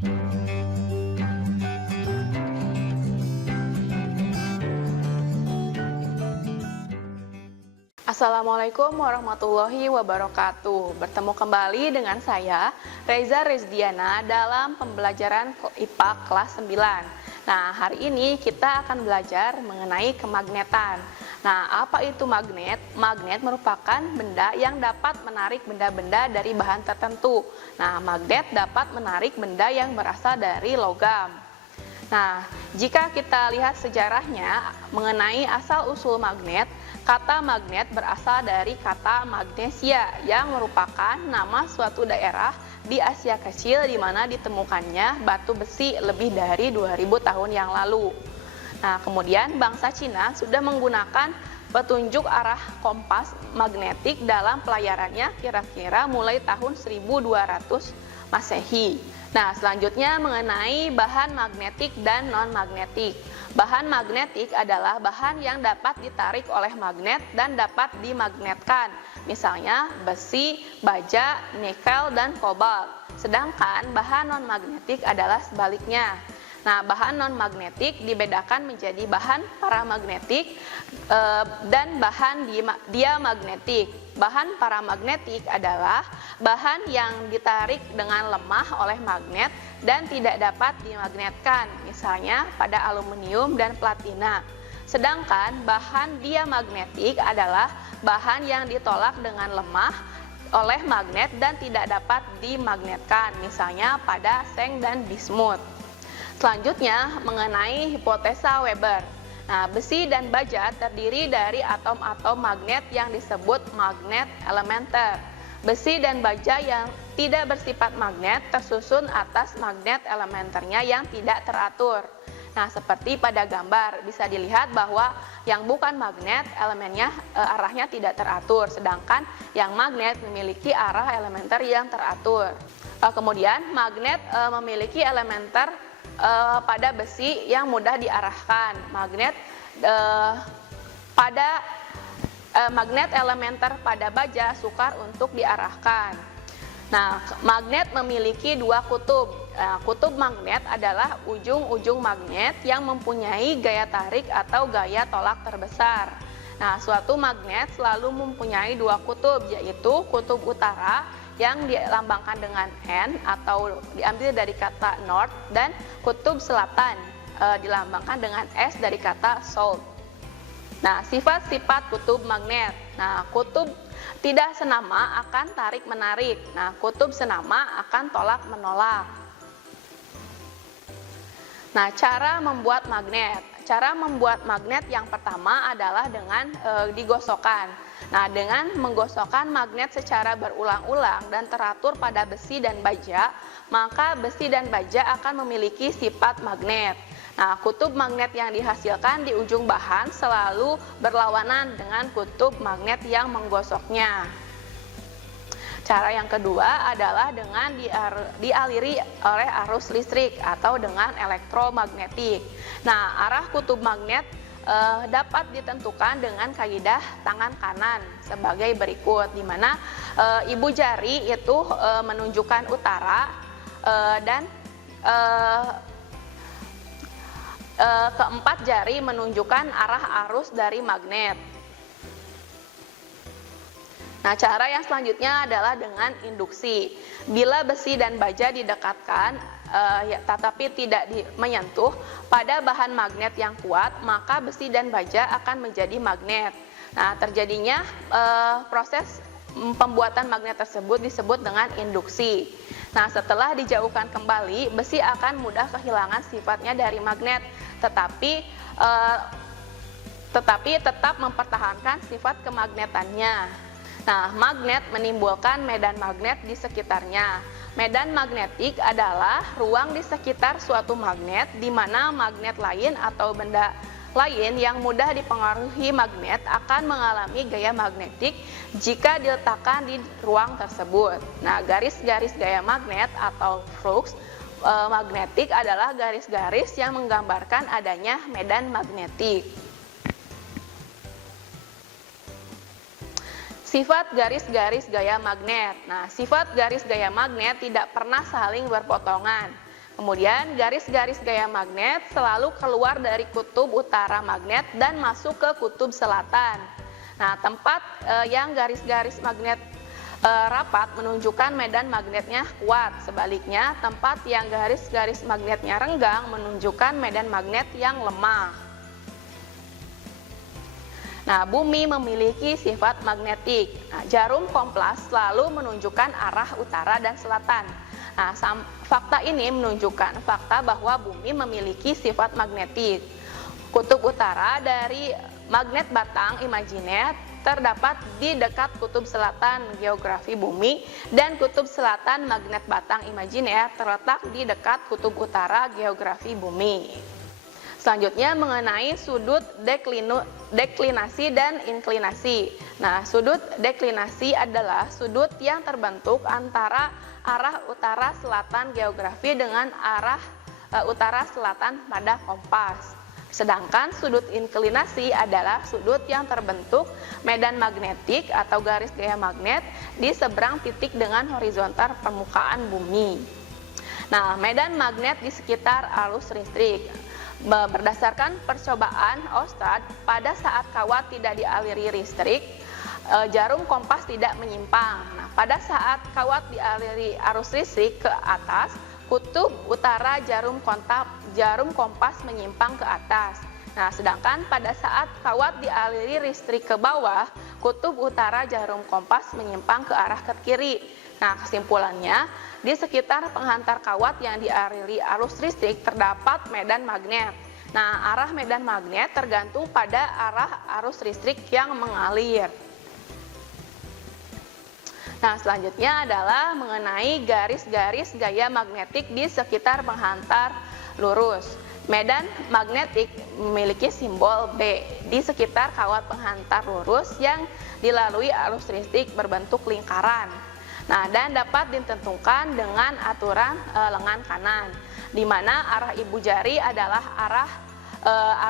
Assalamualaikum warahmatullahi wabarakatuh. Bertemu kembali dengan saya, Reza Rezdiana, dalam pembelajaran IPA kelas 9. Nah, hari ini kita akan belajar mengenai kemagnetan. Nah, apa itu magnet? Magnet merupakan benda yang dapat menarik benda-benda dari bahan tertentu. Nah, magnet dapat menarik benda yang berasal dari logam. Nah, jika kita lihat sejarahnya mengenai asal-usul magnet, kata magnet berasal dari kata magnesia yang merupakan nama suatu daerah di Asia Kecil di mana ditemukannya batu besi lebih dari 2000 tahun yang lalu. Nah, kemudian bangsa Cina sudah menggunakan petunjuk arah kompas magnetik dalam pelayarannya kira-kira mulai tahun 1200 Masehi. Nah, selanjutnya mengenai bahan magnetik dan non-magnetik. Bahan magnetik adalah bahan yang dapat ditarik oleh magnet dan dapat dimagnetkan. Misalnya besi, baja, nikel, dan kobalt. Sedangkan bahan non-magnetik adalah sebaliknya. Nah, bahan non-magnetik dibedakan menjadi bahan paramagnetik dan bahan diamagnetik. Bahan paramagnetik adalah bahan yang ditarik dengan lemah oleh magnet dan tidak dapat dimagnetkan, misalnya pada aluminium dan platina. Sedangkan bahan diamagnetik adalah bahan yang ditolak dengan lemah oleh magnet dan tidak dapat dimagnetkan, misalnya pada seng dan bismut. Selanjutnya mengenai hipotesa Weber. Nah, besi dan baja terdiri dari atom-atom magnet yang disebut magnet elementer. Besi dan baja yang tidak bersifat magnet tersusun atas magnet elementernya yang tidak teratur. Nah, seperti pada gambar bisa dilihat bahwa yang bukan magnet elemennya arahnya tidak teratur, sedangkan yang magnet memiliki arah elementer yang teratur. Kemudian magnet memiliki elementer pada besi yang mudah diarahkan. Magnet elementer pada baja sukar untuk diarahkan. Nah, magnet memiliki dua kutub. Kutub magnet adalah ujung-ujung magnet yang mempunyai gaya tarik atau gaya tolak terbesar. Nah, suatu magnet selalu mempunyai dua kutub, yaitu kutub utara yang dilambangkan dengan N atau diambil dari kata north, dan kutub selatan dilambangkan dengan S dari kata south. Nah, sifat-sifat kutub magnet. Nah, kutub tidak senama akan tarik-menarik. Nah, kutub senama akan tolak-menolak. Nah, cara membuat magnet. Cara membuat magnet yang pertama adalah dengan digosokkan. Nah, dengan menggosokkan magnet secara berulang-ulang dan teratur pada besi dan baja, maka besi dan baja akan memiliki sifat magnet. Nah, kutub magnet yang dihasilkan di ujung bahan selalu berlawanan dengan kutub magnet yang menggosoknya. Cara yang kedua adalah dengan dialiri oleh arus listrik atau dengan elektromagnetik. Nah, arah kutub magnet dapat ditentukan dengan kaidah tangan kanan sebagai berikut, di mana ibu jari itu menunjukkan utara dan keempat jari menunjukkan arah arus dari magnet. Nah, cara yang selanjutnya adalah dengan induksi. Bila besi dan baja didekatkan tetapi tidak menyentuh pada bahan magnet yang kuat, maka besi dan baja akan menjadi magnet. Nah, terjadinya proses pembuatan magnet tersebut disebut dengan induksi. Nah, setelah dijauhkan kembali, besi akan mudah kehilangan sifatnya dari magnet, tetapi tetap mempertahankan sifat kemagnetannya. Nah, magnet menimbulkan medan magnet di sekitarnya. Medan magnetik adalah ruang di sekitar suatu magnet di mana magnet lain atau benda lain yang mudah dipengaruhi magnet akan mengalami gaya magnetik jika diletakkan di ruang tersebut. Nah, garis-garis gaya magnet atau flux magnetik adalah garis-garis yang menggambarkan adanya medan magnetik. Sifat garis-garis gaya magnet. Nah, sifat garis gaya magnet tidak pernah saling berpotongan. Kemudian garis-garis gaya magnet selalu keluar dari kutub utara magnet dan masuk ke kutub selatan. Nah, tempat yang garis-garis magnet rapat menunjukkan medan magnetnya kuat. Sebaliknya, tempat yang garis-garis magnetnya renggang menunjukkan medan magnet yang lemah. Nah, bumi memiliki sifat magnetik. Nah, jarum kompas selalu menunjukkan arah utara dan selatan. Nah, fakta ini menunjukkan fakta bahwa bumi memiliki sifat magnetik. Kutub utara dari magnet batang imaginer terdapat di dekat kutub selatan geografi bumi, dan kutub selatan magnet batang imaginer terletak di dekat kutub utara geografi bumi. Selanjutnya mengenai sudut deklinasi dan inklinasi. Nah, sudut deklinasi adalah sudut yang terbentuk antara arah utara selatan geografi dengan arah utara selatan pada kompas. Sedangkan sudut inklinasi adalah sudut yang terbentuk medan magnetik atau garis gaya magnet di seberang titik dengan horizontal permukaan bumi. Nah, medan magnet di sekitar arus listrik. Berdasarkan percobaan Oerstед, pada saat kawat tidak dialiri listrik, jarum kompas tidak menyimpang. Nah, pada saat kawat dialiri arus listrik ke atas, kutub utara jarum kompas menyimpang ke atas. Nah, sedangkan pada saat kawat dialiri listrik ke bawah, kutub utara jarum kompas menyimpang ke arah ke kiri. Nah, kesimpulannya, di sekitar penghantar kawat yang dialiri arus listrik terdapat medan magnet. Nah, arah medan magnet tergantung pada arah arus listrik yang mengalir. Nah, selanjutnya adalah mengenai garis-garis gaya magnetik di sekitar penghantar lurus. Medan magnetik memiliki simbol B di sekitar kawat penghantar lurus yang dilalui arus listrik berbentuk lingkaran. Nah, dan dapat ditentukan dengan aturan lengan kanan, di mana arah ibu jari adalah arah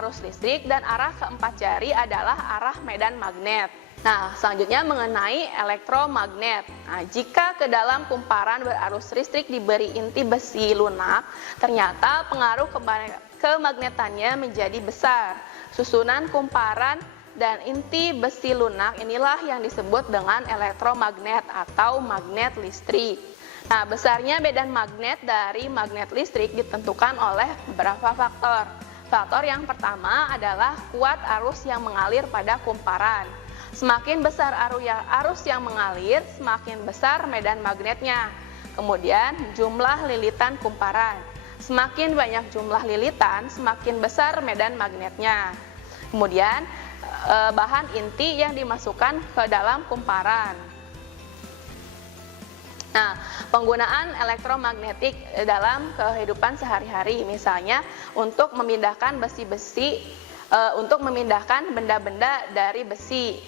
arus listrik dan arah keempat jari adalah arah medan magnet. Nah, selanjutnya mengenai elektromagnet. Nah, jika ke dalam kumparan berarus listrik diberi inti besi lunak, ternyata pengaruh kemagnetannya menjadi besar. Susunan kumparan dan inti besi lunak inilah yang disebut dengan elektromagnet atau magnet listrik. Nah, besarnya medan magnet dari magnet listrik ditentukan oleh beberapa faktor. Faktor yang pertama adalah kuat arus yang mengalir pada kumparan. Semakin besar arus yang mengalir, semakin besar medan magnetnya. Kemudian, jumlah lilitan kumparan. Semakin banyak jumlah lilitan, semakin besar medan magnetnya. Kemudian, bahan inti yang dimasukkan ke dalam kumparan. Nah, penggunaan elektromagnetik dalam kehidupan sehari-hari, misalnya untuk memindahkan besi-besi, untuk memindahkan benda-benda dari besi.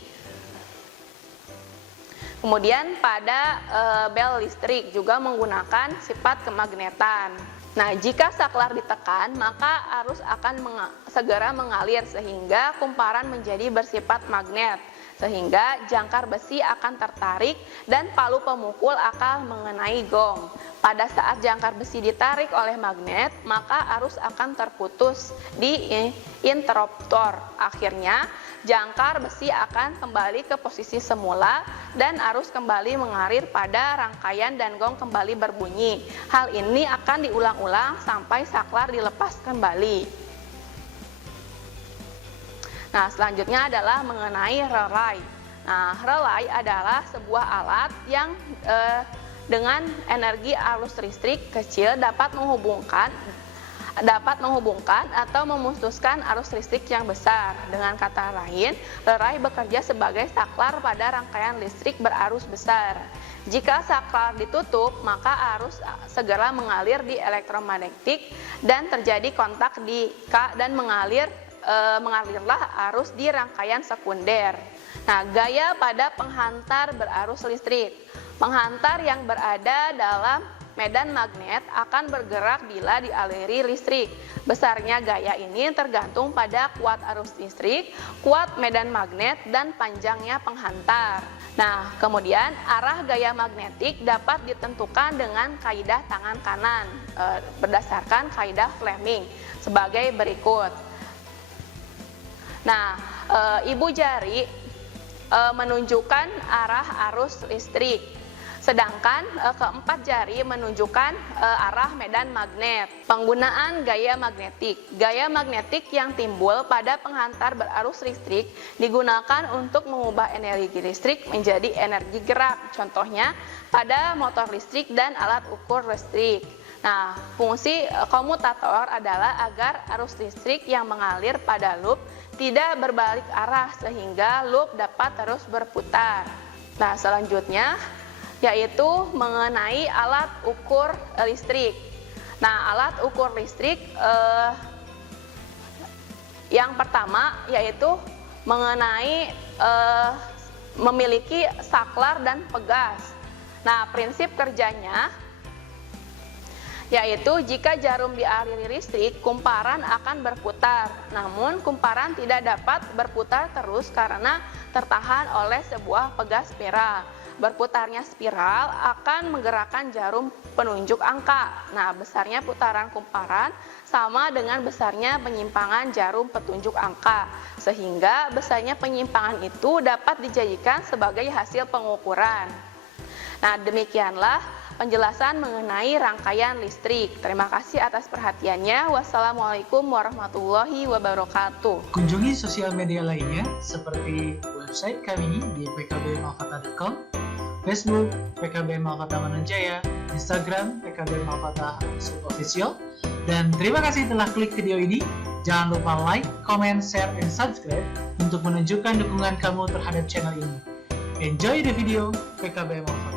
Kemudian pada bel listrik juga menggunakan sifat kemagnetan. Nah, jika saklar ditekan, maka arus akan segera mengalir sehingga kumparan menjadi bersifat magnet, sehingga jangkar besi akan tertarik dan palu pemukul akan mengenai gong. Pada saat jangkar besi ditarik oleh magnet, maka arus akan terputus di interruptor. Akhirnya, jangkar besi akan kembali ke posisi semula dan arus kembali mengalir pada rangkaian dan gong kembali berbunyi. Hal ini akan diulang-ulang sampai saklar dilepas kembali. Nah, selanjutnya adalah mengenai relay. Nah, relay adalah sebuah alat yang dengan energi arus listrik kecil dapat menghubungkan atau memutuskan arus listrik yang besar. Dengan kata lain, relay bekerja sebagai saklar pada rangkaian listrik berarus besar. Jika saklar ditutup, maka arus segera mengalir di elektromagnetik dan terjadi kontak di K dan mengalirlah arus di rangkaian sekunder. Nah, gaya pada penghantar berarus listrik. Penghantar yang berada dalam medan magnet akan bergerak bila dialiri listrik. Besarnya gaya ini tergantung pada kuat arus listrik, kuat medan magnet, dan panjangnya penghantar. Nah, kemudian arah gaya magnetik dapat ditentukan dengan kaidah tangan kanan berdasarkan kaidah Fleming sebagai berikut. Nah, ibu jari menunjukkan arah arus listrik, sedangkan keempat jari menunjukkan arah medan magnet. Penggunaan gaya magnetik. Gaya magnetik yang timbul pada penghantar berarus listrik digunakan untuk mengubah energi listrik menjadi energi gerak. Contohnya pada motor listrik dan alat ukur listrik. Nah, fungsi komutator adalah agar arus listrik yang mengalir pada loop tidak berbalik arah sehingga loop dapat terus berputar. Nah, selanjutnya yaitu mengenai alat ukur listrik. Nah, alat ukur listrik yang pertama yaitu mengenai memiliki saklar dan pegas. Nah, prinsip kerjanya yaitu jika jarum dialiri listrik, kumparan akan berputar. Namun, kumparan tidak dapat berputar terus karena tertahan oleh sebuah pegas spiral. Berputarnya spiral akan menggerakkan jarum penunjuk angka. Nah, besarnya putaran kumparan sama dengan besarnya penyimpangan jarum petunjuk angka, sehingga besarnya penyimpangan itu dapat dijadikan sebagai hasil pengukuran. Nah, demikianlah penjelasan mengenai rangkaian listrik. Terima kasih atas perhatiannya. Wassalamualaikum warahmatullahi wabarakatuh. Kunjungi sosial media lainnya seperti website kami di pkbmalkata.com, Facebook PKB Malkata Manunjaya, Instagram PKB Malkata _official. Dan terima kasih telah klik video ini. Jangan lupa like, comment, share, dan subscribe untuk menunjukkan dukungan kamu terhadap channel ini. Enjoy the video PKB Malkata.